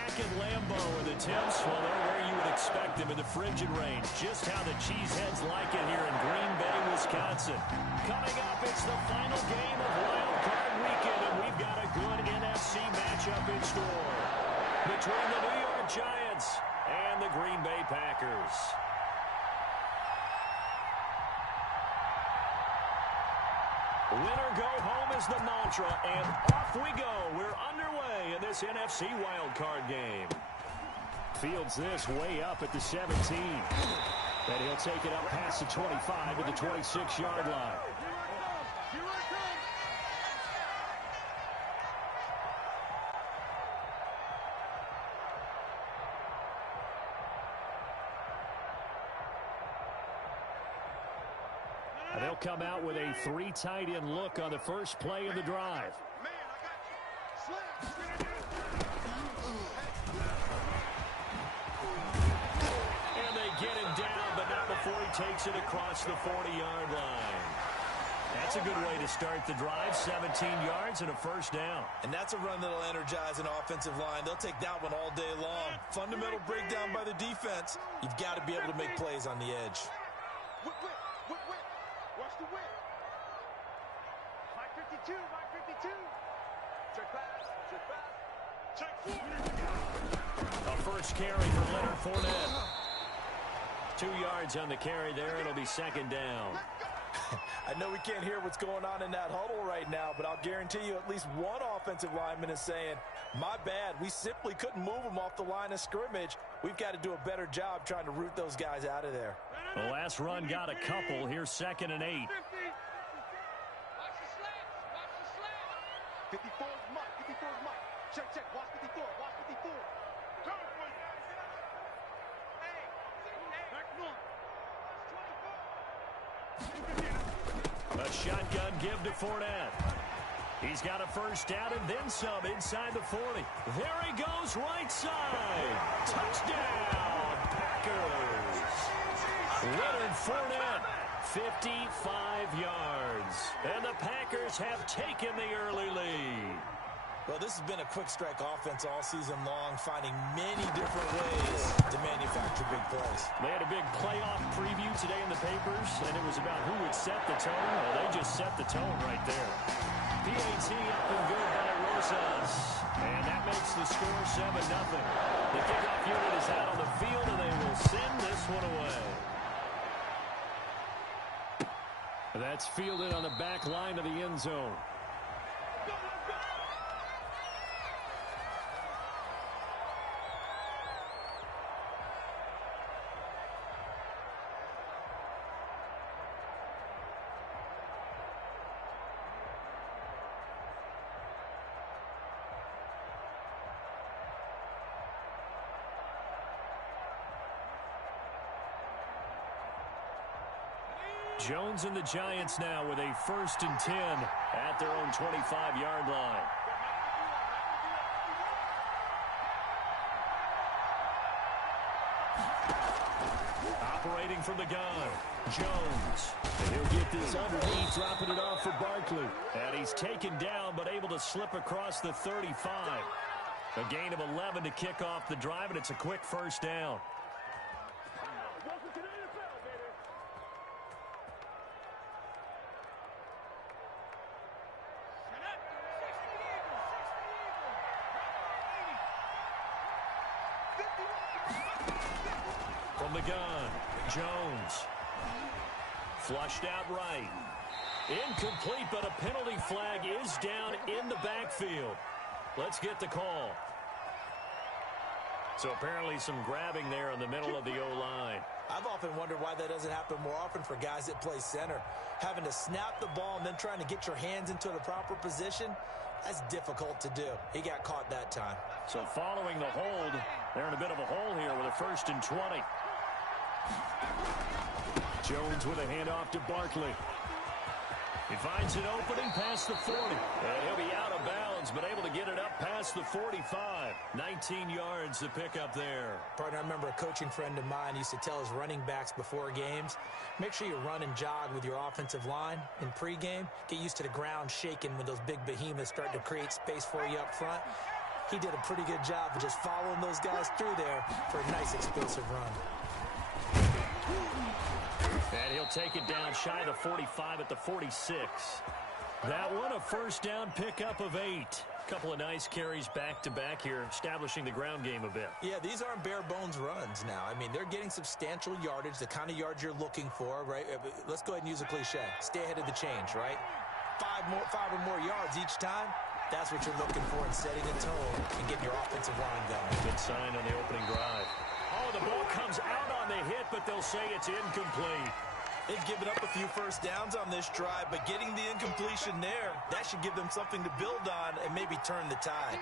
back at Lambeau, and the temps, well, they're where you would expect them in the frigid range. Just how the Cheeseheads like it here in Green Bay, Wisconsin. Coming up, it's the final game of Wild Card Weekend, and we've got a good NFC matchup in store between the New York Giants and the Green Bay Packers. Winner go home is the mantra, and off we go. We're underway in this NFC wildcard game. Fields this way up at the 17. And he'll take it up past the 25 to the 26-yard line. They'll come out with a 3 tight end look on the first play of the drive. And they get him down, but not before he takes it across the 40-yard line. That's a good way to start the drive, 17 yards and a first down. And that's a run that'll energize an offensive line. They'll take that one all day long. Fundamental breakdown by the defense. You've got to be able to make plays on the edge. Watch the whip. Mike 52, Mike 52. Check pass, check pass. A first carry for Leonard Fournette. 2 yards on the carry there. It'll be second down. I know we can't hear what's going on in that huddle right now, but I'll guarantee you at least one offensive lineman is saying, my bad, we simply couldn't move them off the line of scrimmage. We've got to do a better job trying to root those guys out of there. The last run got a couple. Here's 2nd and 8. Watch the slants, watch the slants. 54 is Mike, 54 is Mike. Check, watch 54, watch 54. A shotgun give to Fournette. He's got a first down and then some inside the 40. There he goes, right side. Touchdown, Packers. Leonard Fournette, 55 yards. And the Packers have taken the early lead. Well, this has been a quick strike offense all season long, finding many different ways to manufacture big plays. They had a big playoff preview today in the papers, and it was about who would set the tone. Well, they just set the tone right there. PAT up and good by Rosas. And that makes the score 7-0. The kickoff unit is out on the field, and they will send this one away. That's fielded on the back line of the end zone. Jones and the Giants now with a 1st and 10 at their own 25-yard line. Operating from the gun, Jones. And he'll get this underneath, dropping it off for Barkley. And he's taken down, but able to slip across the 35. A gain of 11 to kick off the drive, and it's a quick first down. From the gun, Jones. Flushed out right. Incomplete, but a penalty flag is down in the backfield. Let's get the call. So apparently some grabbing there in the middle of the O-line. I've often wondered why that doesn't happen more often for guys that play center. Having to snap the ball and then trying to get your hands into the proper position, that's difficult to do. He got caught that time. So following the hold, they're in a bit of a hole here with a 1st and 20. Jones with a handoff to Barkley. He finds an opening past the 40. And he'll be out of bounds, but able to get it up past the 45. 19 yards to pick up there. Partner, I remember a coaching friend of mine used to tell his running backs before games, make sure you run and jog with your offensive line in pregame. Get used to the ground shaking when those big behemoths start to create space for you up front. He did a pretty good job of just following those guys through there for a nice explosive run. And he'll take it down shy of the 45 at the 46. That one, a first down pickup of 8. Couple of nice carries back-to-back here, establishing the ground game a bit. Yeah, these aren't bare-bones runs now. I mean, they're getting substantial yardage, the kind of yards you're looking for, right? Let's go ahead and use a cliche. Stay ahead of the change, right? Five or more yards each time. That's what you're looking for in setting a tone and getting your offensive line going. Good sign on the opening drive. Oh, the ball comes out on the hit, but they'll say it's incomplete. They've given up a few first downs on this drive, but getting the incompletion there, that should give them something to build on and maybe turn the tide.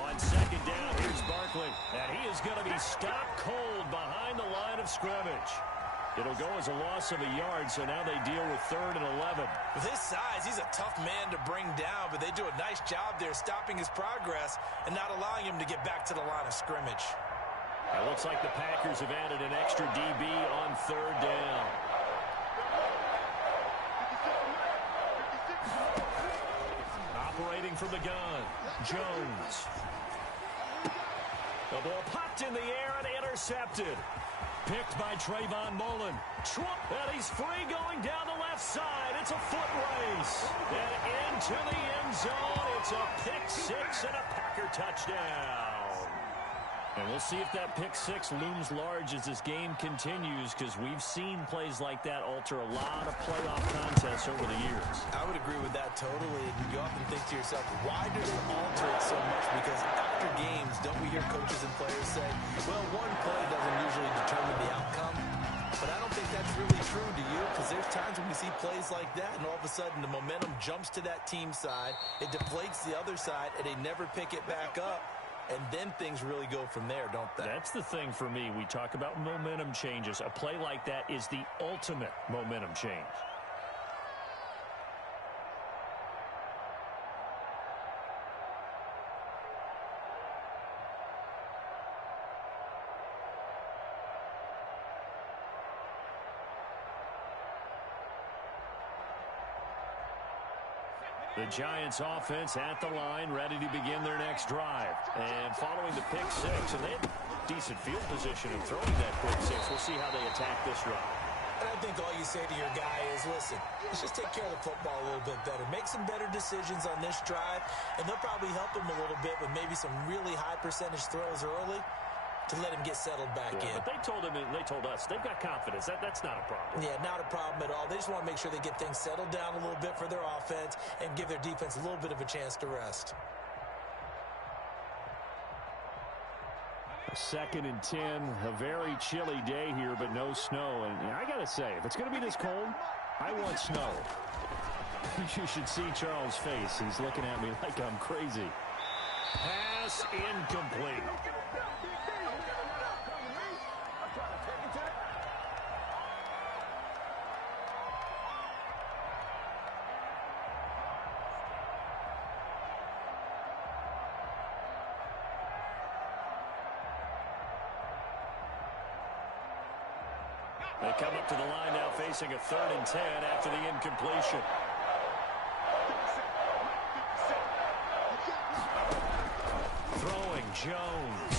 On second down, here's Barkley. And he is going to be stopped cold behind the line of scrimmage. It'll go as a loss of a yard, so now they deal with 3rd and 11. With his size, he's a tough man to bring down, but they do a nice job there stopping his progress and not allowing him to get back to the line of scrimmage. It looks like the Packers have added an extra DB on 3rd down. Operating from the gun, Jones. The ball popped in the air and intercepted. Picked by Trayvon Mullen. And he's free going down the left side. It's a foot race. And into the end zone. It's a pick 6 and a Packer touchdown. And we'll see if that pick 6 looms large as this game continues, because we've seen plays like that alter a lot of playoff contests over the years. I would agree with that totally. And you often think to yourself, why do they alter it so much? Because after games, don't we hear coaches and players say, well, one play doesn't usually determine the outcome. But I don't think that's really true, do you? Because there's times when we see plays like that, and all of a sudden the momentum jumps to that team side, it deflates the other side, and they never pick it back up. And then things really go from there, don't they? That's the thing for me. We talk about momentum changes. A play like that is the ultimate momentum change. The Giants offense at the line, ready to begin their next drive. And following the pick 6, and they had decent field position in throwing that pick 6. We'll see how they attack this run. And I think all you say to your guy is, listen, let's just take care of the football a little bit better. Make some better decisions on this drive, and they'll probably help him a little bit with maybe some really high percentage throws early to let him get settled back in. But they told him, and they told us, they've got confidence. That's not a problem. Yeah, not a problem at all. They just want to make sure they get things settled down a little bit for their offense and give their defense a little bit of a chance to rest. 2nd and 10, a very chilly day here, but no snow. And I got to say, if it's going to be this cold, I want snow. You should see Charles' face. He's looking at me like I'm crazy. Pass incomplete. They come up to the line now facing a 3rd and 10 after the incompletion. Throwing Jones.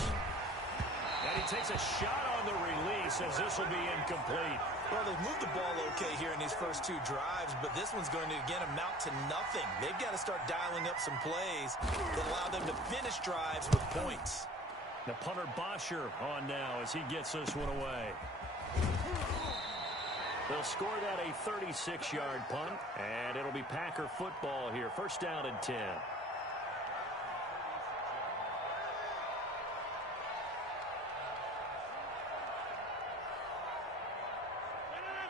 And he takes a shot on the release as this will be incomplete. Well, they've moved the ball okay here in these first 2 drives, but this one's going to, again, amount to nothing. They've got to start dialing up some plays that allow them to finish drives with points. The punter Bosher on now as he gets this one away. They'll score that a 36-yard punt, and it'll be Packer football here. 1st down and 10.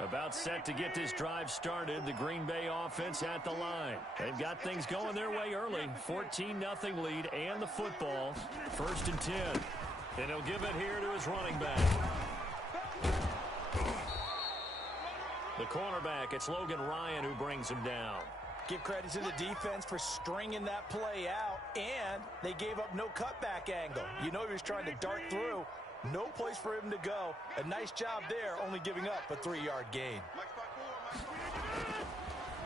About set to get this drive started. The Green Bay offense at the line. They've got things going their way early. 14-0 lead and the football. 1st and 10. And he'll give it here to his running back. The cornerback, it's Logan Ryan who brings him down. Give credit to the defense for stringing that play out, and they gave up no cutback angle. You know he was trying to dart through. No place for him to go. A nice job there, only giving up a 3-yard gain.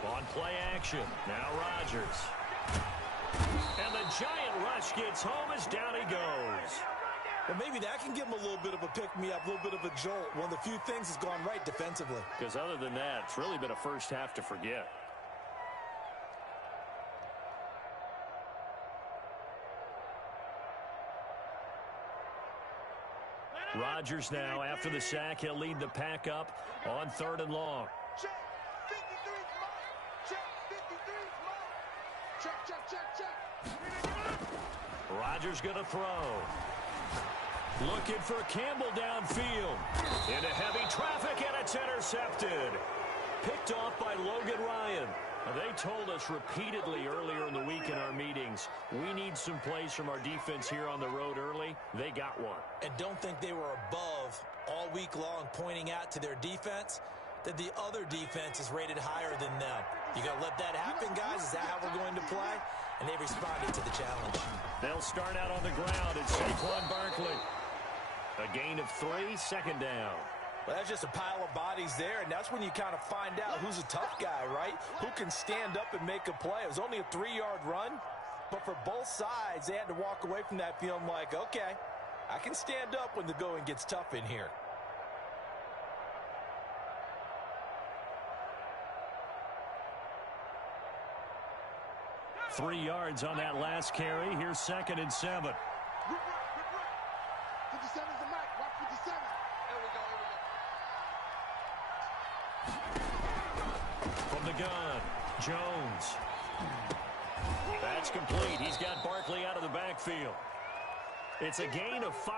On play action, now Rodgers. And the giant rush gets home as down he goes. Well, maybe that can give him a little bit of a pick-me-up, a little bit of a jolt. One of the few things that's gone right defensively. Because other than that, it's really been a first half to forget. Rodgers now, after the sack, he'll lead the pack up on 3rd and long. Check. 53's mine. Check. 53's mine. Check, check, check, check. Rodgers going to throw. Looking for Campbell downfield. Into heavy traffic, and it's intercepted. Picked off by Logan Ryan. They told us repeatedly earlier in the week in our meetings, we need some plays from our defense here on the road early. They got one. And don't think they were above all week long pointing out to their defense that the other defense is rated higher than them. You going to let that happen, guys? Is that how we're going to play? And they responded to the challenge. They'll start out on the ground. It's Saquon Barkley. A gain of 3, 2nd down. Well, that's just a pile of bodies there, and that's when you kind of find out who's a tough guy, right? Who can stand up and make a play. It was only a 3-yard run, but for both sides, they had to walk away from that feeling like, okay, I can stand up when the going gets tough in here. Three yards on that last carry. Here's 2nd and 7. Rip right. 57's the mic. Watch 57. There we go. From the gun, Jones. That's complete. He's got Barkley out of the backfield. It's a gain of 5,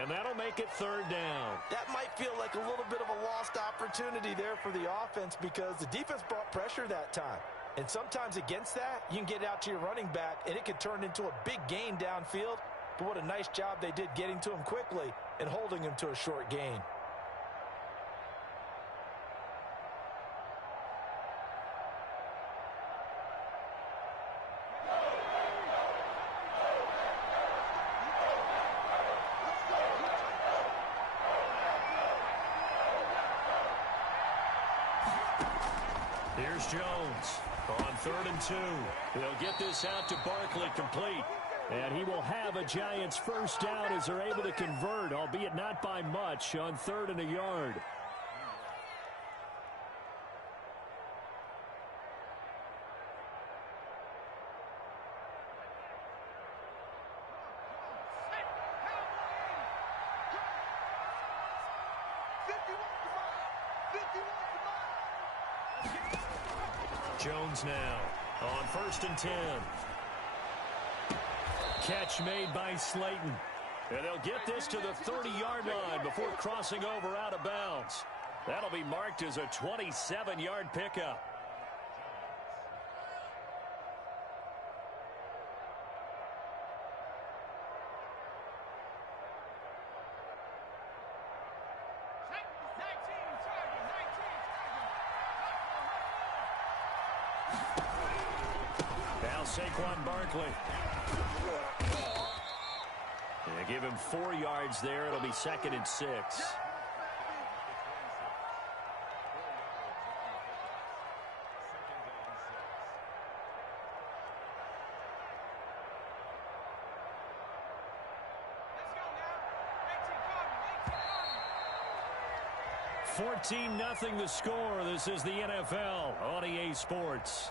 and that'll make it 3rd down. That might feel like a little bit of a lost opportunity there for the offense because the defense brought pressure that time. And sometimes against that, you can get out to your running back, and it can turn into a big gain downfield. But what a nice job they did getting to him quickly and holding him to a short gain. Here's Jones on 3rd and 2. They'll get this out to Barkley complete. And he will have a Giants first down as they're able to convert, albeit not by much, on 3rd and a yard. Jones now on 1st and 10. Catch made by Slayton. And they'll get this to the 30-yard line before crossing over out of bounds. That'll be marked as a 27-yard pickup. Now Saquon Barkley. They give him 4 yards there. It'll be 2nd and 6. Let's go now. 14-0 the score. This is the NFL on EA Sports.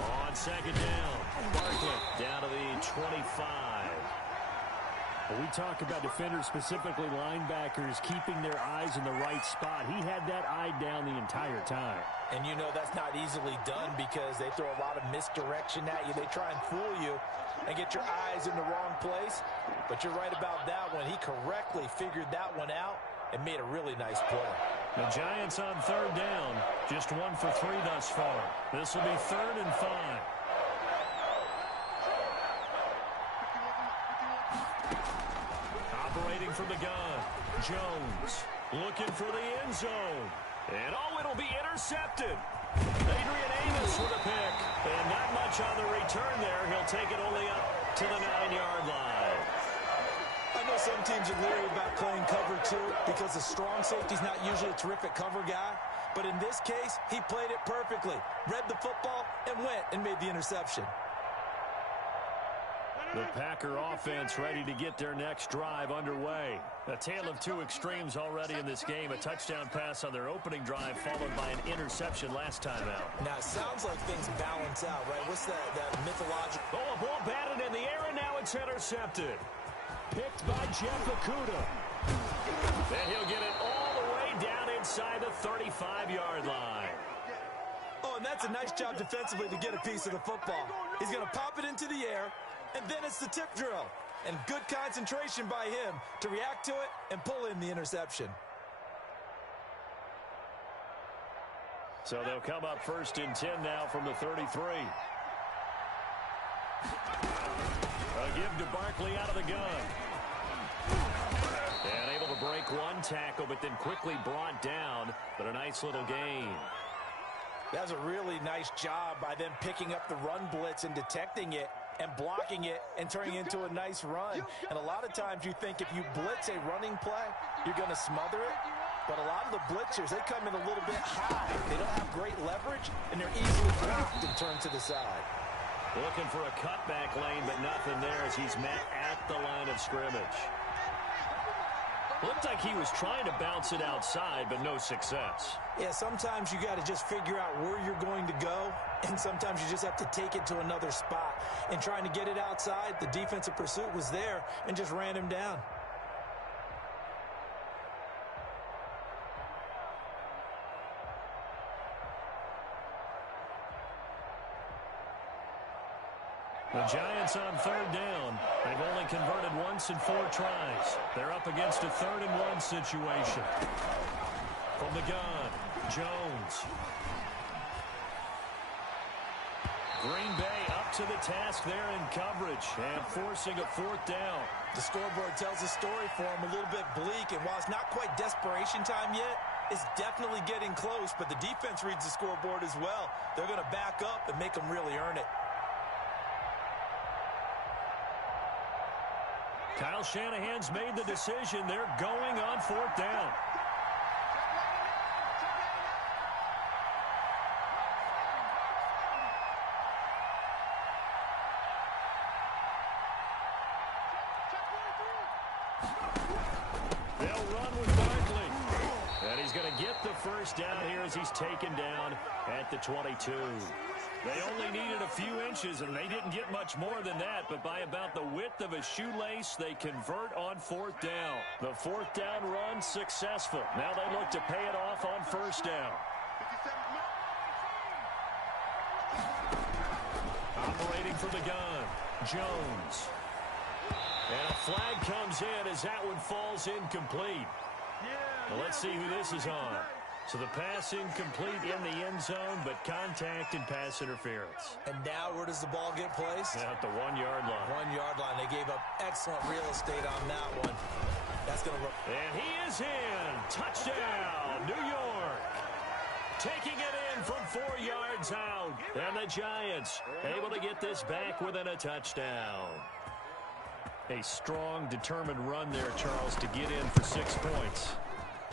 On 2nd down, Barkley down to the 25. When we talk about defenders, specifically linebackers, keeping their eyes in the right spot, he had that eye down the entire time. And you know that's not easily done because they throw a lot of misdirection at you. They try and fool you and get your eyes in the wrong place. But you're right about that one. He correctly figured that one out and made a really nice play. The Giants on 3rd down, just 1 for 3 thus far. This will be 3rd and 5. Operating from the gun, Jones looking for the end zone. And it'll be intercepted. Adrian Amos with a pick. And not much on the return there. He'll take it only up to the 9-yard line. I know some teams are leery about playing cover 2 because the strong safety's not usually a terrific cover guy. But in this case, he played it perfectly. Read the football and went and made the interception. The Packer offense ready to get their next drive underway. A tale of two extremes already in this game. A touchdown pass on their opening drive followed by an interception last time out. Now, it sounds like things balance out, right? What's that mythological? Oh, a ball batted in the air, and now it's intercepted. Picked by Jeff Okudah. And he'll get it all the way down inside the 35-yard line. Oh, and that's a nice job defensively to get a piece of the football. He's going to pop it into the air, and then it's the tip drill. And good concentration by him to react to it and pull in the interception. So they'll come up 1st and 10 now from the 33. A give to Barkley out of the gun. And able to break one tackle, but then quickly brought down. But a nice little gain. That's a really nice job by them picking up the run blitz and detecting it and blocking it and turning it into a nice run. And a lot of times you think if you blitz a running play, you're going to smother it. But a lot of the blitzers, they come in a little bit high. They don't have great leverage, and they're easily blocked and turned to the side. Looking for a cutback lane, but nothing there as he's met at the line of scrimmage. Looked like he was trying to bounce it outside, but no success. Yeah, sometimes you got to just figure out where you're going to go, and sometimes you just have to take it to another spot. And trying to get it outside, the defensive pursuit was there and just ran him down. The Giants on 3rd down. They've only converted once in 4 tries. They're up against a 3rd and 1 situation. From the gun, Jones. Green Bay up to the task there in coverage and forcing a 4th down. The scoreboard tells a story for him, a little bit bleak, and while it's not quite desperation time yet, it's definitely getting close, but the defense reads the scoreboard as well. They're going to back up and make them really earn it. Kyle Shanahan's made the decision. They're going on 4th down. They'll run with Barkley. And he's going to get the 1st down here as he's taken down at the 22. They only needed a few inches, and they didn't get much more than that, but by about the width of a shoelace, they convert on 4th down. The 4th down run successful. Now they look to pay it off on 1st down. Operating for the gun, Jones. And a flag comes in as that one falls incomplete. Well, let's see who this is on. So the pass incomplete in the end zone, but contact and pass interference. And now where does the ball get placed? At the 1-yard line. 1-yard line. They gave up excellent real estate on that one. That's going to look. And he is in. Touchdown, New York. Taking it in from 4 yards out. And the Giants able to get this back within a touchdown. A strong, determined run there, Charles, to get in for 6 points.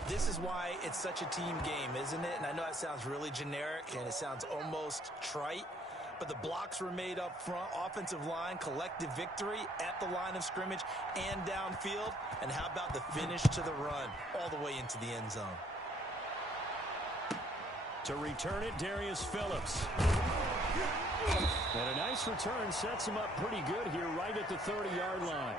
This is why it's such a team game, isn't it? And I know it sounds really generic and it sounds almost trite, but the blocks were made up front, offensive line, collective victory at the line of scrimmage and downfield. And how about the finish to the run all the way into the end zone? To return it, Darius Phillips. And a nice return sets him up pretty good here right at the 30-yard line.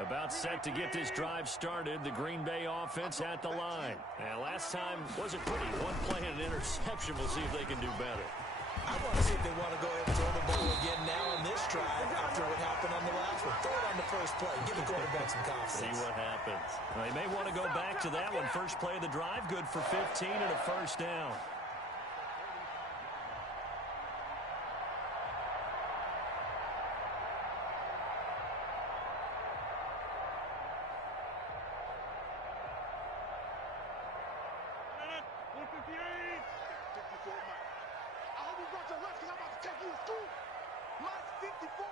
About set to get this drive started. The Green Bay offense at the line. And last time wasn't pretty. One play and an interception. We'll see if they can do better. I want to see if they want to go ahead and throw the ball again now on this drive after what happened on the last one. Throw it on the first play. Give the quarterback some confidence. See what happens. Well, they may want to go back to that one. First play of the drive, good for 15 and a 1st down. Mike. I hope you brought your lunch because I'm about to take you to school. Mike's 54.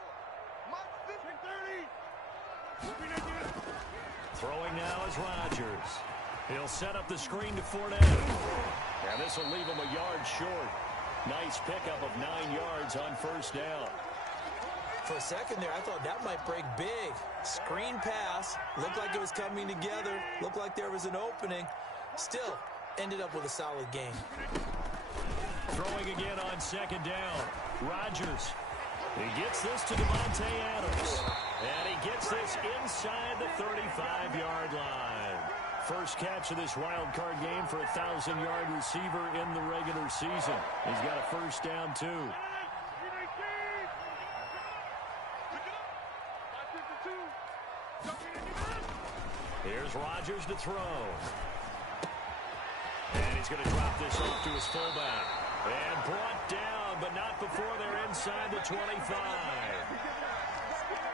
Mike's 50. Throwing now is Rodgers. He'll set up the screen to Fournette. And this will leave him a yard short. Nice pickup of 9 yards on first down. For a second there, I thought that might break big. Screen pass. Looked like it was coming together. Looked like there was an opening. Still, ended up with a solid game. Throwing again on second down. Rodgers. He gets this to Davante Adams. And he gets this inside the 35-yard line. First catch of this wild card game for a 1,000-yard receiver in the regular season. He's got a first down, too. Here's Rodgers to throw. And he's going to drop this off to his fullback. And brought down, but not before they're inside the 25.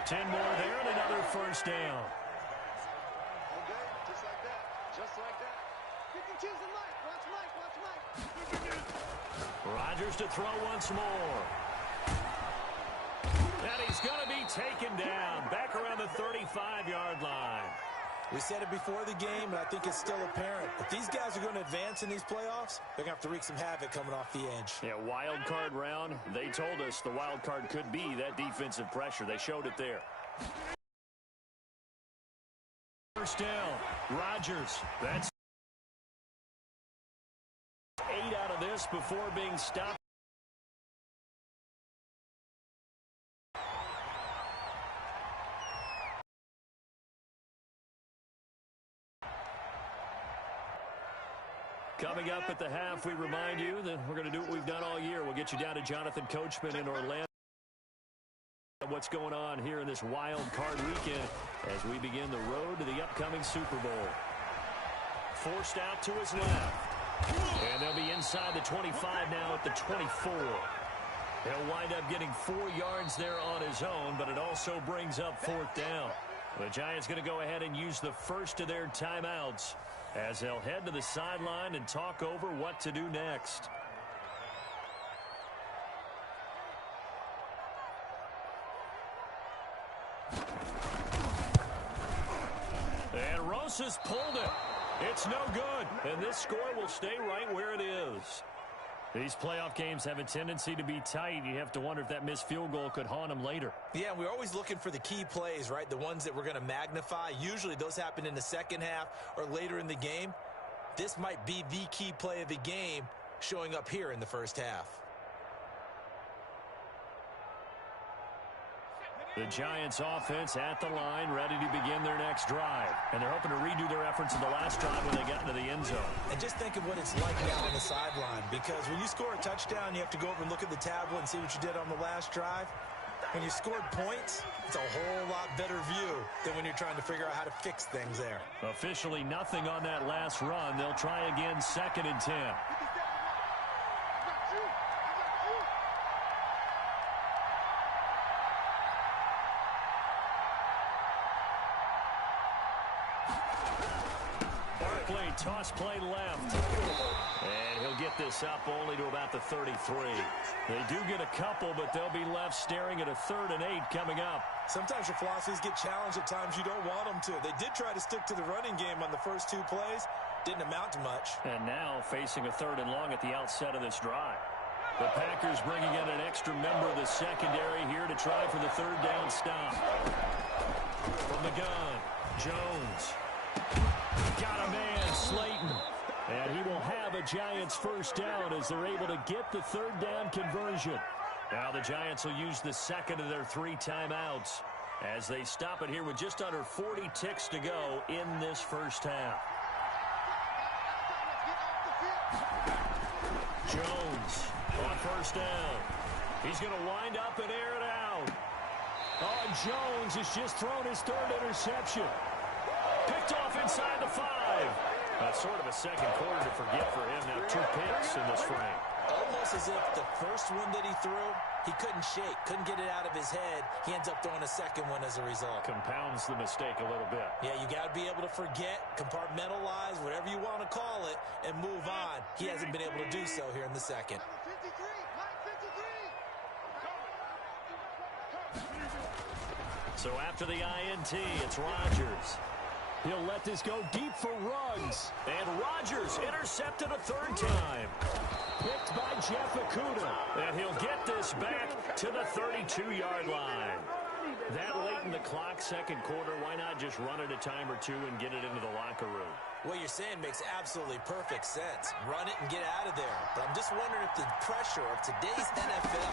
10 more there and another first down. Okay, just like that. Just like that. Pick and choose the Mike. Watch Mike. Watch Mike. Rodgers to throw once more. And he's going to be taken down back around the 35-yard line. We said it before the game, and I think it's still apparent. If these guys are going to advance in these playoffs, they're going to have to wreak some havoc coming off the edge. Yeah, wild card round. They told us the wild card could be that defensive pressure. They showed it there. First down, Rodgers. That's 8 out of this before being stopped. Coming up at the half, we remind you that we're going to do what we've done all year. We'll get you down to Jonathan Coachman in Orlando. What's going on here in this wild card weekend as we begin the road to the upcoming Super Bowl. Forced out to his left. And they'll be inside the 25 now at the 24. He'll wind up getting 4 yards there on his own, but it also brings up fourth down. The Giants going to go ahead and use the first of their timeouts as they'll head to the sideline and talk over what to do next. And Rosas pulled it. It's no good. And this score will stay right where it is. These playoff games have a tendency to be tight. You have to wonder if that missed field goal could haunt them later. Yeah, we're always looking for the key plays, right? The ones that we're going to magnify. Usually those happen in the second half or later in the game. This might be the key play of the game showing up here in the first half. The Giants offense at the line, ready to begin their next drive. And they're hoping to redo their efforts in the last drive when they got into the end zone. And just think of what it's like now on the sideline, because when you score a touchdown, you have to go over and look at the tablet and see what you did on the last drive. When you scored points, it's a whole lot better view than when you're trying to figure out how to fix things there. Officially nothing on that last run. They'll try again, 2nd and 10. Toss play left. And he'll get this up only to about the 33. They do get a couple, but they'll be left staring at a 3rd and 8 coming up. Sometimes your philosophies get challenged at times you don't want them to. They did try to stick to the running game on the first 2 plays. Didn't amount to much. And now facing a 3rd and long at the outset of this drive. The Packers bringing in an extra member of the secondary here to try for the 3rd down stop. From the gun, Jones. Got a man, Slayton. And he will have a Giants first down as they're able to get the 3rd down conversion. Now the Giants will use the 2nd of their 3 timeouts as they stop it here with just under 40 ticks to go in this first half. Jones on first down. He's going to wind up and air it out. Oh, Jones has just thrown his 3rd interception. Picked off inside the 5. Sort of a second quarter to forget for him. Now 2 picks in this frame. Almost as if the first one that he threw, he couldn't shake, couldn't get it out of his head. He ends up throwing a second one as a result. Compounds the mistake a little bit. Yeah, you got to be able to forget, compartmentalize, whatever you want to call it, and move on. He hasn't been able to do so here in the second. So after the INT, it's Rodgers. He'll let this go deep for Ruggs. And Rodgers intercepted a third time. Picked by Jeff Okudah. And he'll get this back to the 32-yard line. That late in the clock, second quarter, why not just run it a time or two and get it into the locker room? What you're saying makes absolutely perfect sense. Run it and get out of there. But I'm just wondering if the pressure of today's NFL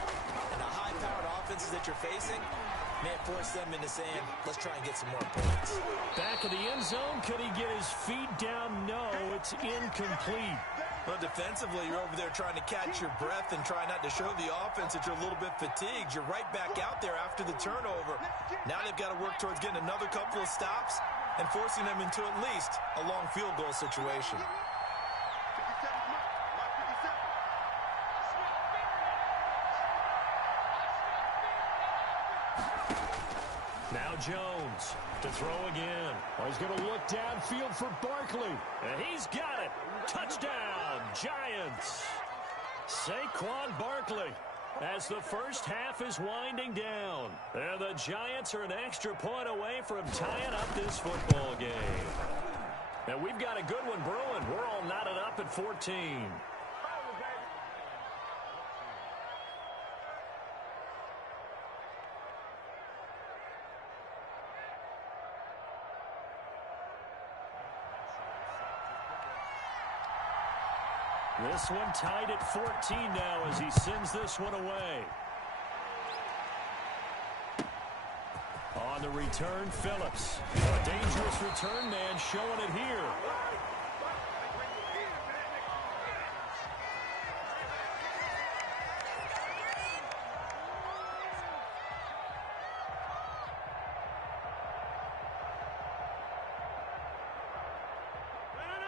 and the high-powered offenses that you're facing may force them into saying, let's try and get some more points. Back of the end zone, could he get his feet down? No, it's incomplete. Well, defensively, you're over there trying to catch your breath and try not to show the offense that you're a little bit fatigued. You're right back out there after the turnover. Now they've got to work towards getting another couple of stops and forcing them into at least a long field goal situation. Now Jones to throw again. Oh, he's going to look downfield for Barkley. And he's got it. Touchdown, Giants. Saquon Barkley as the first half is winding down. And the Giants are an extra point away from tying up this football game. And we've got a good one brewing. We're all knotted up at 14. This one tied at 14 now as he sends this one away. On the return, Phillips. A dangerous return man showing it here.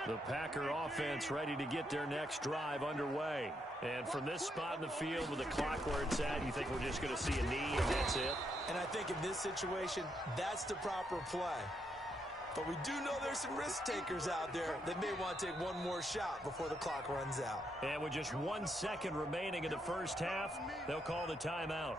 The Packer offense ready to get their next drive underway. And from this spot in the field with the clock where it's at, you think we're just going to see a knee and that's it? And I think in this situation, that's the proper play. But we do know there's some risk takers out there that may want to take one more shot before the clock runs out. And with just 1 second remaining in the first half, they'll call the timeout.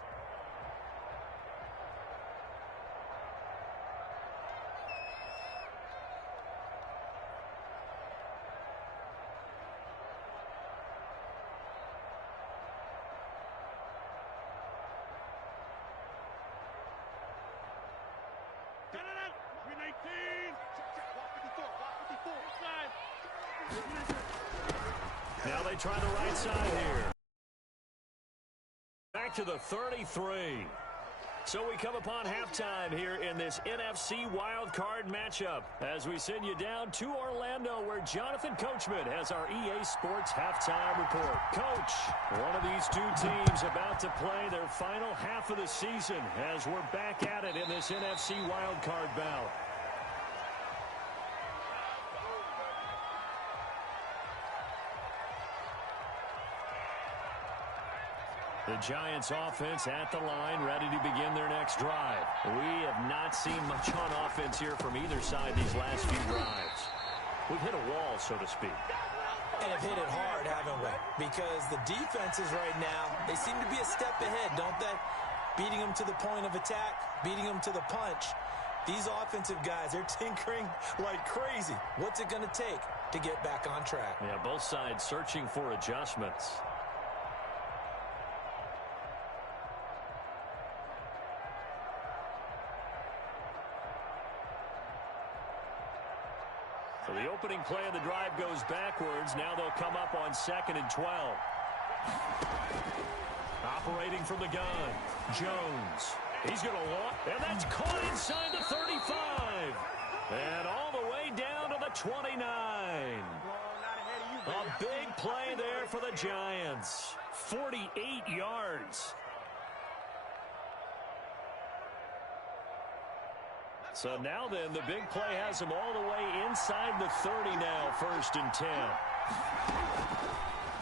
Now they try the right side here. Back to the 33. So we come upon halftime here in this NFC wildcard matchup as we send you down to Orlando where Jonathan Coachman has our EA Sports halftime report. Coach, one of these two teams about to play their final half of the season as we're back at it in this NFC wildcard bout. The Giants offense at the line, ready to begin their next drive. We have not seen much on offense here from either side these last few drives. We've hit a wall, so to speak. And have hit it hard, haven't we? Because the defenses right now, they seem to be a step ahead, don't they? Beating them to the point of attack, beating them to the punch. These offensive guys, they're tinkering like crazy. What's it going to take to get back on track? Yeah, both sides searching for adjustments. So the opening play of the drive goes backwards. Now they'll come up on 2nd and 12. Operating from the gun, Jones. He's going to walk, and that's caught inside the 35. And all the way down to the 29. A big play there for the Giants. 48 yards. So now then, the big play has him all the way inside the 30 now, 1st and 10.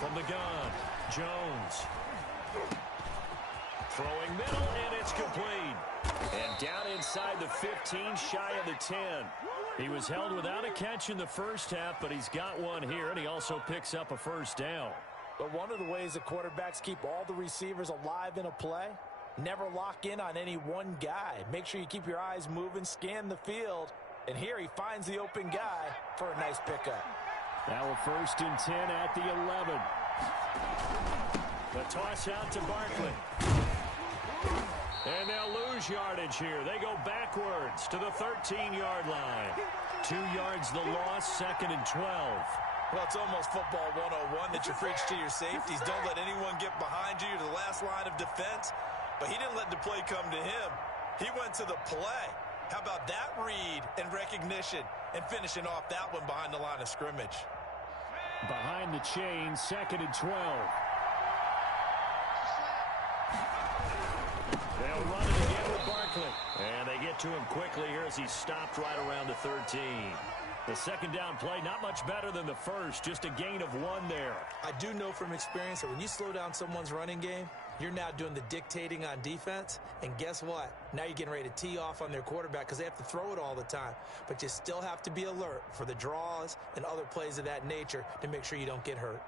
From the gun, Jones. Throwing middle, and it's complete. And down inside the 15, shy of the 10. He was held without a catch in the first half, but he's got one here, and he also picks up a first down. But one of the ways that quarterbacks keep all the receivers alive in a play, never lock in on any one guy. Make sure you keep your eyes moving, scan the field, and here he finds the open guy for a nice pickup. Now a 1st and 10 at the 11. The toss out to Barkley. And they'll lose yardage here. They go backwards to the 13-yard line. 2 yards the loss, 2nd and 12. Well, it's almost football 101 that you preach to your safeties. Don't let anyone get behind you. You're the last line of defense. But he didn't let the play come to him. He went to the play. How about that read and recognition and finishing off that one behind the line of scrimmage? Behind the chain, 2nd and 12. They'll run it again with Barkley. And they get to him quickly here as he stopped right around the 13. The second down play, not much better than the first, just a gain of 1 there. I do know from experience that when you slow down someone's running game, you're now doing the dictating on defense. And guess what? Now you're getting ready to tee off on their quarterback because they have to throw it all the time. But you still have to be alert for the draws and other plays of that nature to make sure you don't get hurt.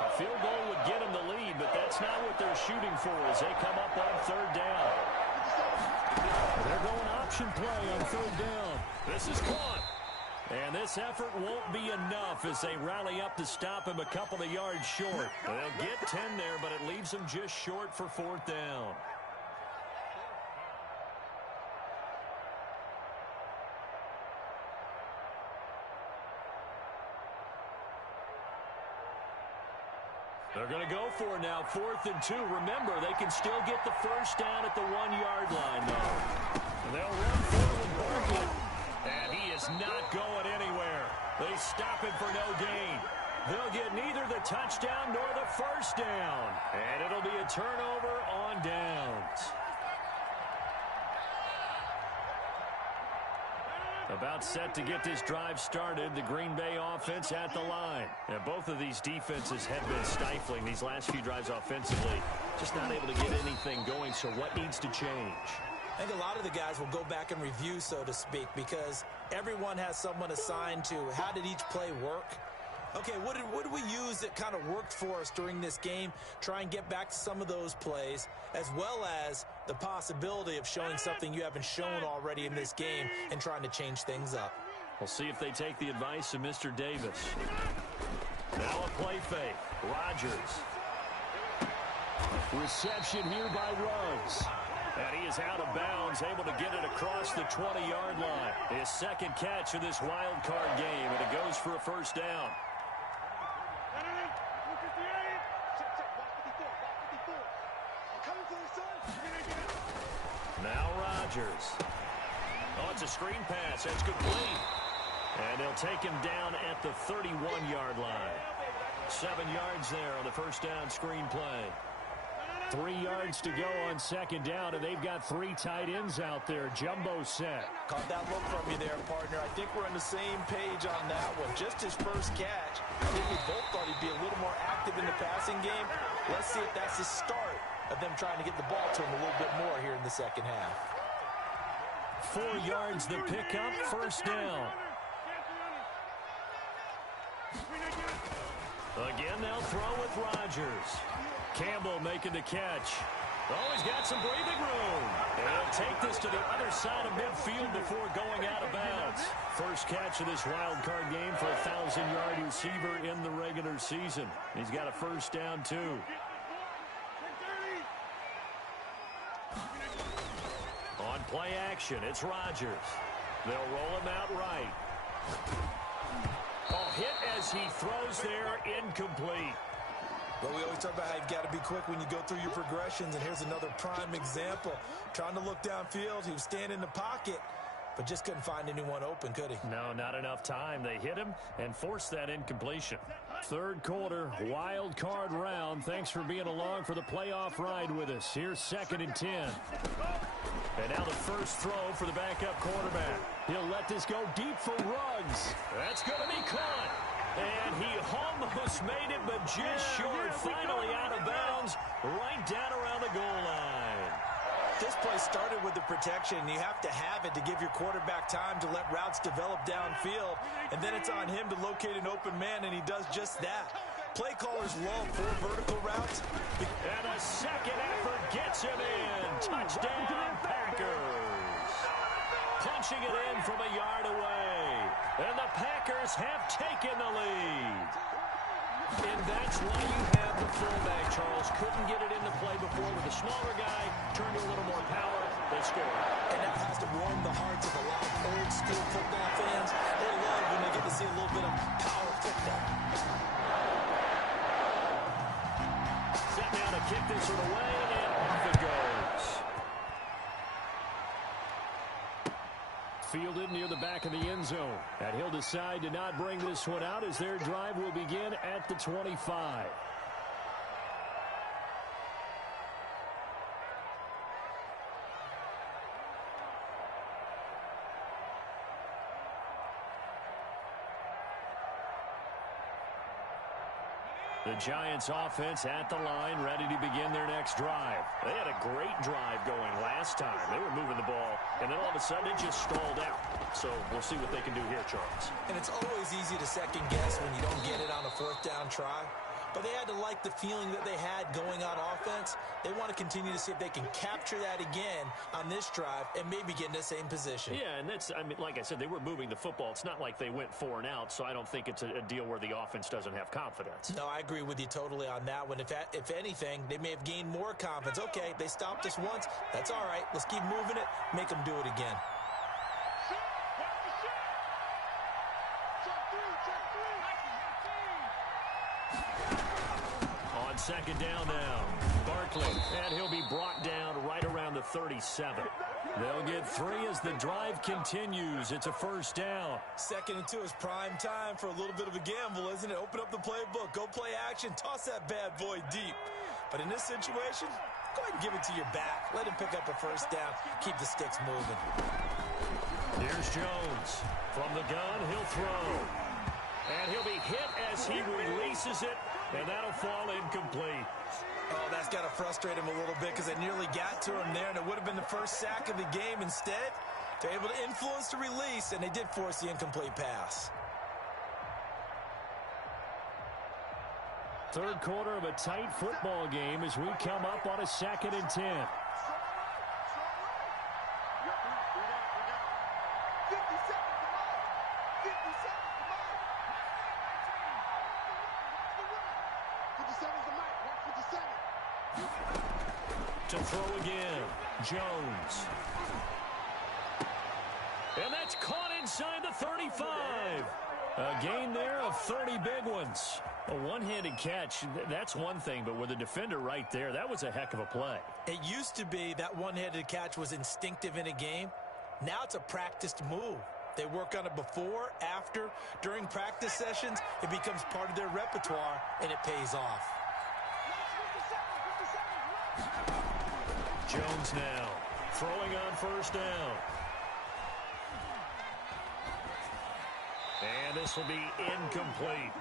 A field goal would get them the lead, but that's not what they're shooting for as they come up on 3rd down. They're going option play on 3rd down. This is caught. And this effort won't be enough as they rally up to stop him a couple of yards short. They'll get 10 there, but it leaves them just short for 4th down. They're going to go for it now, 4th and 2. Remember, they can still get the first down at the 1-yard line, though. They'll run forward Barkley, and he is not going anywhere. They stop him for no gain. They'll get neither the touchdown nor the first down, and it'll be a turnover on downs. About set to get this drive started, the Green Bay offense at the line. And both of these defenses have been stifling these last few drives offensively. Just not able to get anything going, so what needs to change? I think a lot of the guys will go back and review, so to speak, because everyone has someone assigned to how did each play work. Okay, what did we use that kind of worked for us during this game? Try and get back to some of those plays, as well as the possibility of showing something you haven't shown already in this game and trying to change things up. We'll see if they take the advice of Mr. Davis. Now a play fake. Rodgers. Reception here by Ruggs. And he is out of bounds, able to get it across the 20-yard line. His second catch of this wild card game, and it goes for a first down. Now Rodgers. Oh, it's a screen pass. That's complete. And they'll take him down at the 31-yard line. 7 yards there on the first down screen play. 3 yards to go on second down, and they've got 3 tight ends out there. Jumbo set. Caught that look from you there, partner. I think we're on the same page on that one. Just his first catch. I think we both thought he'd be a little more active in the passing game. Let's see if that's the start of them trying to get the ball to him a little bit more here in the second half. 4 yards the pickup, first down. Again, they'll throw with Rodgers. Campbell making the catch. Oh, he's got some breathing room. And he'll take this to the other side of midfield before going out of bounds. First catch of this wild card game for a 1,000-yard receiver in the regular season. He's got a first down, too. On play action, it's Rodgers. They'll roll him out right. Oh, hit as he throws there, incomplete. Well, we always talk about how you've got to be quick when you go through your progressions, and here's another prime example. Trying to look downfield, he was standing in the pocket, but just couldn't find anyone open, could he? No, not enough time. They hit him and forced that incompletion. Third quarter, wild card round. Thanks for being along for the playoff ride with us. Here's 2nd and 10. And now the first throw for the backup quarterback. He'll let this go deep for Ruggs. That's going to be caught. And he almost made it, but just short. Finally out of bounds, right down around the goal line. This play started with the protection. You have to have it to give your quarterback time to let routes develop downfield. And then it's on him to locate an open man, and he does just that. Play callers love 4 vertical routes. And a second effort gets him in. Touchdown, Packers. Punching it in from a yard away. And the Packers have taken the lead. And that's why you have the fullback, Charles. Couldn't get it into play before with a smaller guy. Turned to a little more power. They scored. And that has to warm the hearts of a lot of old-school football fans. They love when they get to see a little bit of power football. Set now to kick this one away, and off it goes. Fielded near the back of the end zone. And he'll decide to not bring this one out as their drive will begin at the 25. The Giants offense at the line, ready to begin their next drive. They had a great drive going last time. They were moving the ball, and then all of a sudden it just stalled out. So we'll see what they can do here, Charles. And it's always easy to second guess when you don't get it on a 4th down try. But they had to like the feeling that they had going on offense. They want to continue to see if they can capture that again on this drive and maybe get in the same position. Yeah, and that's, I mean, like I said, they were moving the football. It's not like they went 4 and out, so I don't think it's a deal where the offense doesn't have confidence. No, I agree with you totally on that one. If anything, they may have gained more confidence. Okay, they stopped us once. That's all right. Let's keep moving it. Make them do it again. On 2nd down now, Barkley, and he'll be brought down right around the 37. They'll get 3 as the drive continues. It's a 1st down. 2nd and 2 is prime time for a little bit of a gamble, isn't it? Open up the playbook, go play action, toss that bad boy deep. But in this situation, go ahead and give it to your back. Let him pick up a 1st down. Keep the sticks moving. Here's Jones. From the gun, he'll throw. And he'll be hit as he releases it, and that'll fall incomplete. Oh, that's got to frustrate him a little bit because they nearly got to him there, and it would have been the first sack of the game. Instead, they're able to influence the release, and they did force the incomplete pass. Third quarter of a tight football game as we come up on a 2nd and 10. To throw again, Jones. And that's caught inside the 35. A gain there of 30 big ones. A one-handed catch, that's one thing, but with a defender right there, that was a heck of a play. It used to be that one-handed catch was instinctive in a game. Now it's a practiced move. They work on it before, after, during practice sessions. It becomes part of their repertoire, and it pays off. Jones now throwing on 1st down. And this will be incomplete.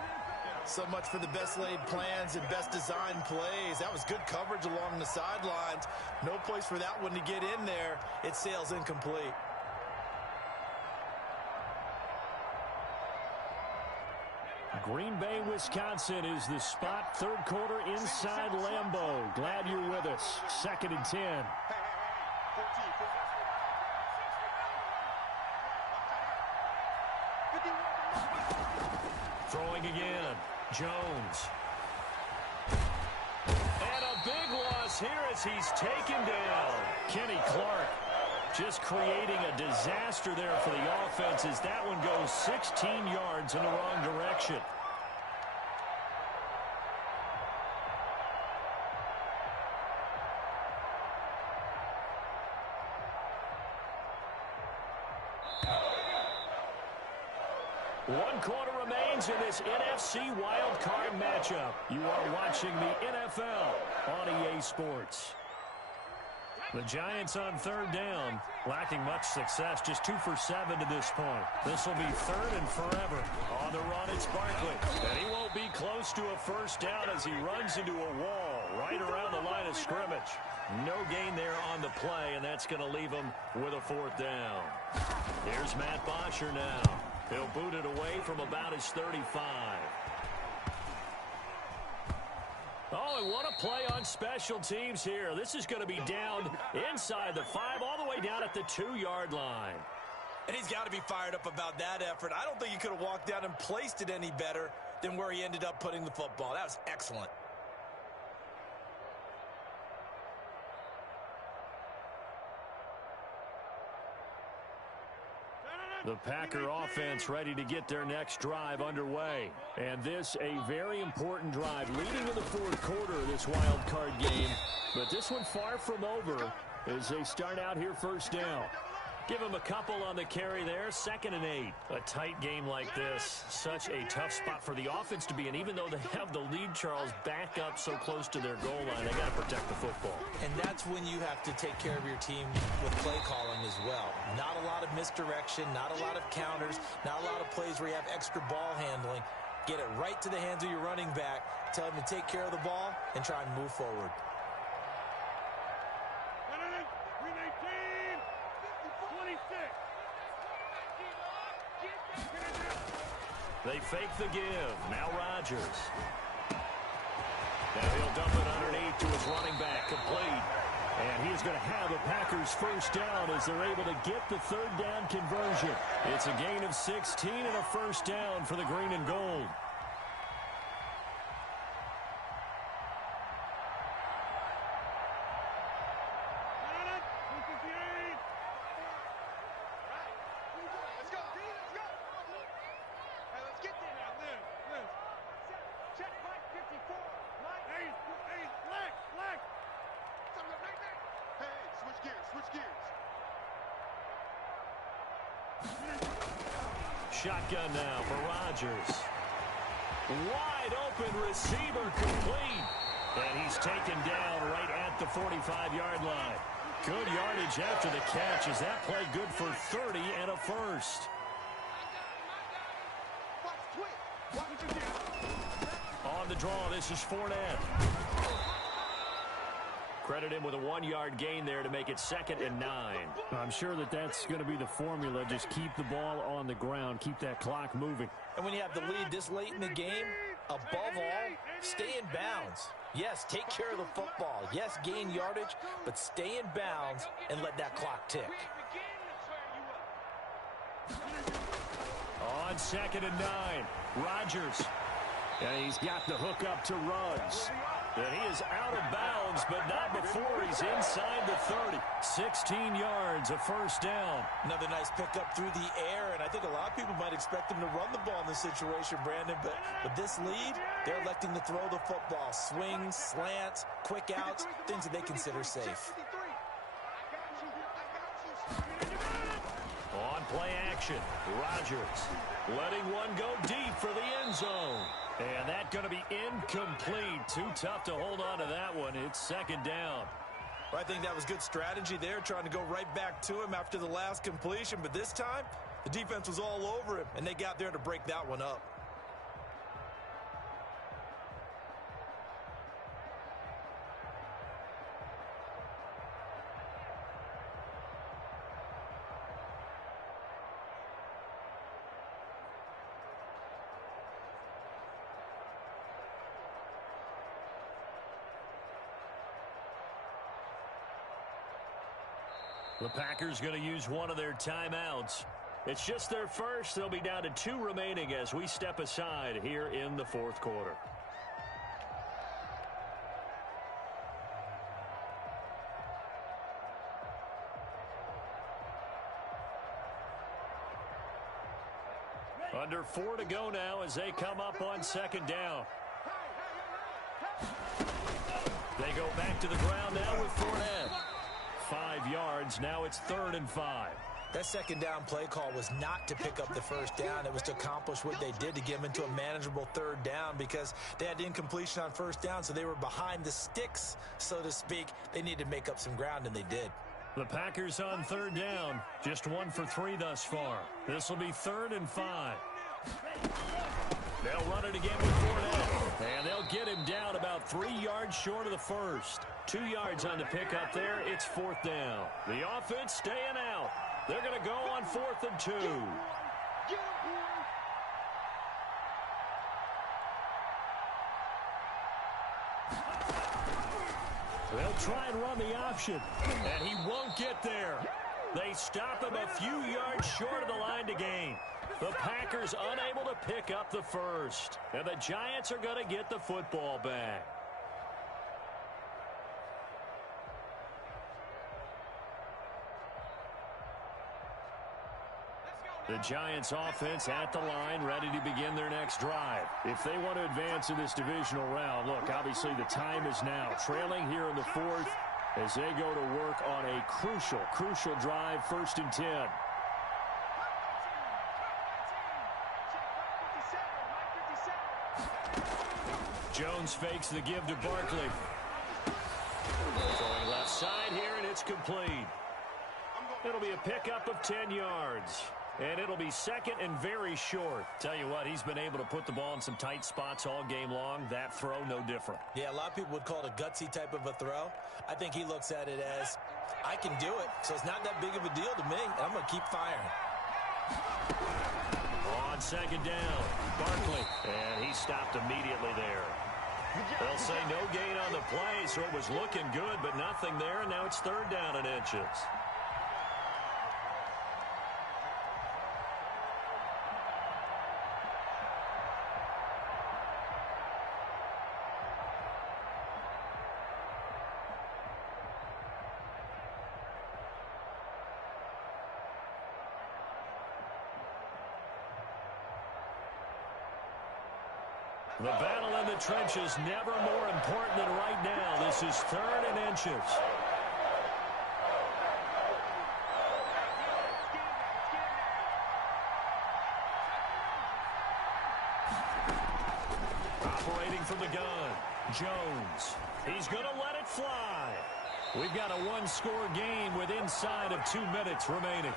So much for the best laid plans and best designed plays. That was good coverage along the sidelines. No place for that one to get in there. It sails incomplete. Green Bay, Wisconsin is the spot. Third quarter inside Lambeau. Glad you're with us. 2nd and 10. Throwing again. Jones. And a big loss here as he's taken down. Kenny Clark just creating a disaster there for the offense as that one goes 16 yards in the wrong direction. One quarter remains in this NFC wildcard matchup. You are watching the NFL on EA Sports. The Giants on third down, lacking much success, just 2 for 7 to this point. This will be third and forever. On the run, it's Barkley. And he won't be close to a first down as he runs into a wall right around the line of scrimmage. No gain there on the play, and that's going to leave him with a fourth down. Here's Matt Bosher now. He'll boot it away from about his 35. Oh, and what a play on special teams here. This is going to be down inside the 5, all the way down at the 2-yard line. And he's got to be fired up about that effort. I don't think he could have walked down and placed it any better than where he ended up putting the football. That was excellent. The Packer offense ready to get their next drive underway. And this a very important drive leading in the fourth quarter of this wild card game. But this one far from over as they start out here first down. Give them a couple on the carry there, 2nd and 8. A tight game like this, such a tough spot for the offense to be in. Even though they have the lead, Charles, back up so close to their goal line, they got to protect the football. And that's when you have to take care of your team with play calling as well. Not a lot of misdirection, not a lot of counters, not a lot of plays where you have extra ball handling. Get it right to the hands of your running back, tell him to take care of the ball, and try and move forward. They fake the give. Now Rodgers. Now he'll dump it underneath to his running back, complete. And he's going to have a Packers first down as they're able to get the third down conversion. It's a gain of 16 and a first down for the green and gold. Shotgun now for Rodgers. Wide open receiver, complete. And he's taken down right at the 45-yard line. Good yardage after the catch. Is that play good for 30 and a first? On the draw, this is Fournette. Credit him with a 1-yard gain there to make it 2nd and 9. I'm sure that that's going to be the formula. Just keep the ball on the ground. Keep that clock moving. And when you have the lead this late in the game, above all, stay in bounds. Yes, take care of the football. Yes, gain yardage, but stay in bounds and let that clock tick. On 2nd and 9, Rodgers. And he's got the hook up to Ruggs. And he is out of bounds, but not before he's inside the 30. 16 yards, a first down. Another nice pickup through the air, and I think a lot of people might expect him to run the ball in this situation, Brandon, but with this lead, they're electing to throw the football. Swings, slants, quick outs, things that they consider safe. On play action, Rodgers letting one go deep for the end zone. And that's going to be incomplete. Too tough to hold on to that one. It's 2nd down. Well, I think that was good strategy there, trying to go right back to him after the last completion. But this time, the defense was all over him, and they got there to break that one up. The Packers going to use one of their timeouts. It's just their first. They'll be down to 2 remaining as we step aside here in the fourth quarter. Under 4 to go now as they come up on 2nd down. They go back to the ground now with Fournette. 5 yards. Now it's 3rd and 5. That second down play call was not to pick up the first down. It was to accomplish what they did to get them into a manageable third down because they had incompletion on first down, so they were behind the sticks, so to speak. They needed to make up some ground, and they did. The Packers on third down, just 1 for 3 thus far. This will be 3rd and 5. They'll run it again with Fournette, and they'll get him down about 3 yards short of the first. 2 yards on the pickup there. It's 4th down. The offense staying out. They're going to go on 4th and 2. They'll try and run the option, and he won't get there. They stop him a few yards short of the line to gain. The Packers unable to pick up the first, and the Giants are going to get the football back. The Giants offense at the line, ready to begin their next drive. If they want to advance in this divisional round, look, obviously the time is now. Trailing here in the 4th as they go to work on a crucial drive, 1st and 10. Jones fakes the give to Barkley. Going left side here, and it's complete. It'll be a pickup of 10 yards. And it'll be 2nd and very short. Tell you what, he's been able to put the ball in some tight spots all game long. That throw, no different. Yeah, a lot of people would call it a gutsy type of a throw. I think he looks at it as, I can do it, so it's not that big of a deal to me, and I'm going to keep firing. On 2nd down, Barkley, and he stopped immediately there. They'll say no gain on the play, so it was looking good, but nothing there, and now it's 3rd down and inches. The battle in the trenches never more important than right now. This is 3rd and inches. Operating from the gun, Jones. He's going to let it fly. We've got a 1-score game with inside of 2 minutes remaining.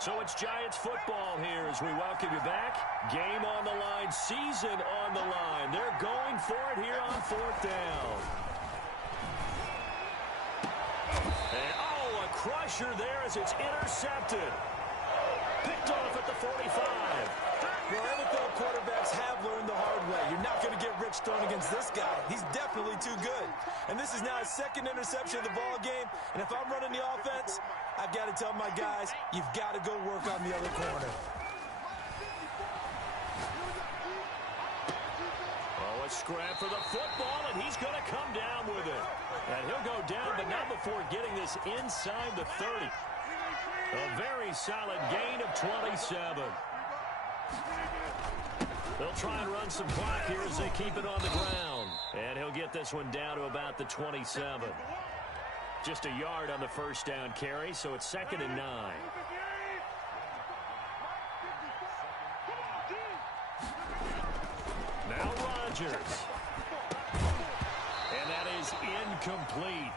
So it's Giants football here as we welcome you back. Game on the line, season on the line. They're going for it here on 4th down. And, oh, a crusher there as it's intercepted. Picked off at the 45. Well, NFL quarterbacks have learned the hard way. You're not going to get rich throwing against this guy. He's definitely too good. And this is now his 2nd interception of the ball game. And if I'm running the offense, I've got to tell my guys, you've got to go work on the other corner. Oh, a scrap for the football, and he's going to come down with it. And he'll go down, but not before getting this inside the 30. A very solid gain of 27. They'll try and run some clock here as they keep it on the ground. And he'll get this one down to about the 27. Just a yard on the 1st down carry, so it's 2nd and 9. Now Rodgers. And that is incomplete.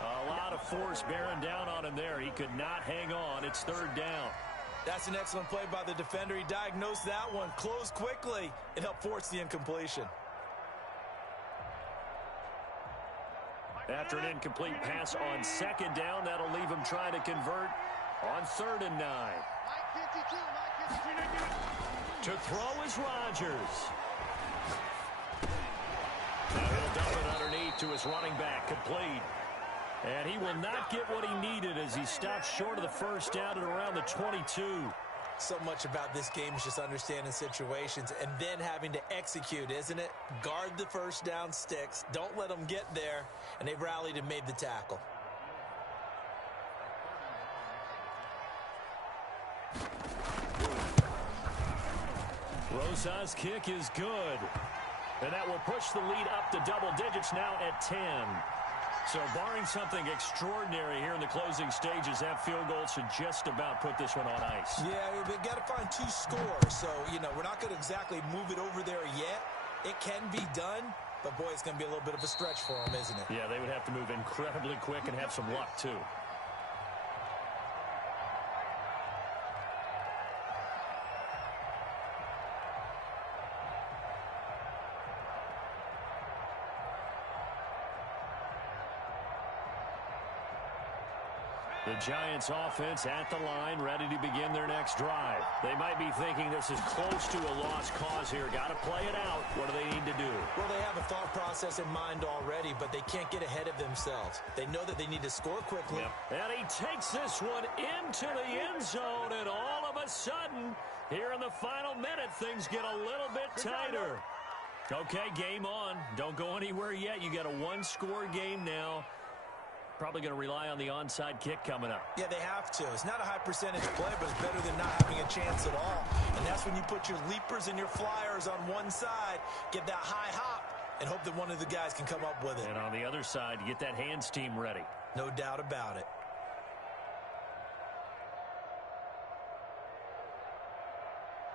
A lot of force bearing down on him there. He could not hang on. It's 3rd down. That's an excellent play by the defender. He diagnosed that one, closed quickly, and helped force the incompletion. After an incomplete pass on 2nd down, that'll leave him trying to convert on 3rd and 9. To throw is Rodgers. Now he'll dump it underneath to his running back, complete. And he will not get what he needed as he stopped short of the 1st down at around the 22. So much about this game is just understanding situations and then having to execute, isn't it? Guard the 1st down sticks. Don't let them get there. And they've rallied and made the tackle. Rosas' kick is good. And that will push the lead up to double digits now at 10. So barring something extraordinary here in the closing stages, that field goal should just about put this one on ice. Yeah, we've got to find 2 scores. So, we're not going to exactly move it over there yet. It can be done, but, boy, it's going to be a little bit of a stretch for them, isn't it? Yeah, they would have to move incredibly quick and have some luck, too. The Giants offense at the line, ready to begin their next drive. They might be thinking this is close to a lost cause here. Got to play it out. What do they need to do? Well, they have a thought process in mind already, but they can't get ahead of themselves. They know that they need to score quickly. Yep. And he takes this one into the end zone, and all of a sudden, here in the final minute, things get a little bit tighter. Okay, game on. Don't go anywhere yet. You got a 1-score game now. Probably going to rely on the onside kick coming up. Yeah, they have to. It's not a high percentage play, but it's better than not having a chance at all. And that's when you put your leapers and your flyers on one side, get that high hop, and hope that one of the guys can come up with it. And on the other side, get that hands team ready. No doubt about it.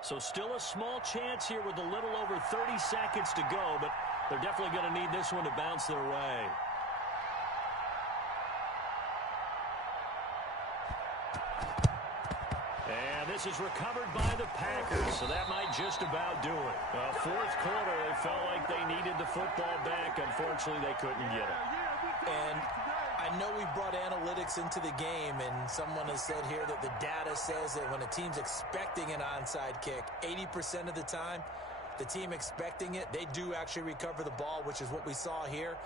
So still a small chance here with a little over 30 seconds to go, but they're definitely going to need this one to bounce their way. This is recovered by the Packers, so that might just about do it. Fourth quarter, they felt like they needed the football back. Unfortunately, they couldn't get it. And I know we brought analytics into the game, and someone has said here that the data says that when a team's expecting an onside kick, 80% of the time, the team expecting it, they do actually recover the ball, which is what we saw here.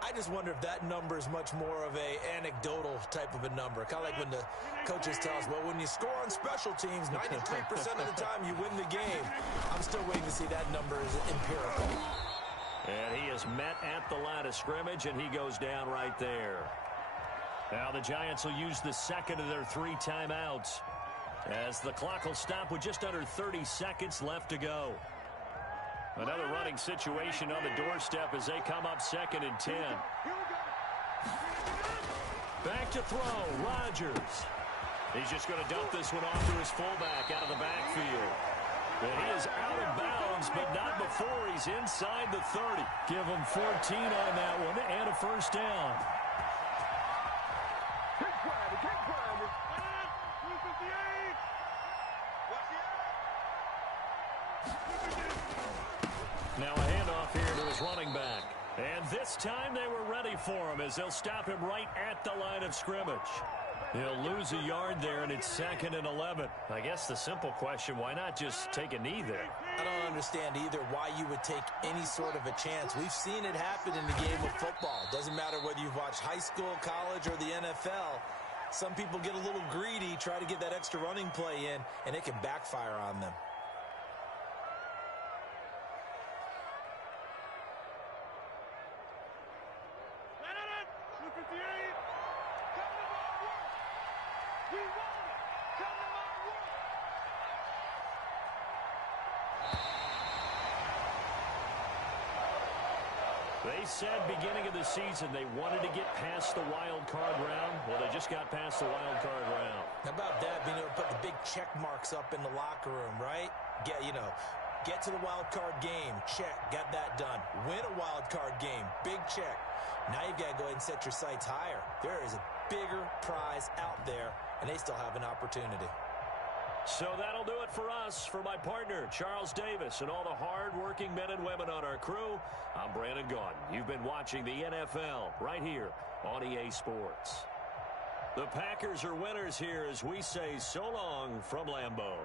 I just wonder if that number is much more of a anecdotal type of a number. Kind of like when the coaches tell us, well, when you score on special teams, 93% of the time you win the game. I'm still waiting to see that number is empirical. And he is met at the line of scrimmage, and he goes down right there. Now the Giants will use the second of their 3 timeouts as the clock will stop with just under 30 seconds left to go. Another running situation on the doorstep as they come up 2nd and 10. Back to throw, Rodgers. He's just going to dump this one off to his fullback out of the backfield. And he is out of bounds, but not before he's inside the 30. Give him 14 on that one and a first down. Now a handoff here to his running back. And this time they were ready for him as they'll stop him right at the line of scrimmage. He'll lose a yard there, and it's 2nd and 11. I guess the simple question, why not just take a knee there? I don't understand either why you would take any sort of a chance. We've seen it happen in the game of football. Doesn't matter whether you've watched high school, college, or the NFL. Some people get a little greedy, try to get that extra running play in, and it can backfire on them. They said beginning of the season they wanted to get past the wild card round. Well, they just got past the wild card round. How about that, being able to put the big check marks up in the locker room, right? Get to the wild card game, check, got that done. Win a wild card game, big check. Now you've got to go ahead and set your sights higher. There is a bigger prize out there, and they still have an opportunity. So that'll do it for us. For my partner, Charles Davis, and all the hard-working men and women on our crew, I'm Brandon Gaudin. You've been watching the NFL right here on EA Sports. The Packers are winners here as we say so long from Lambeau.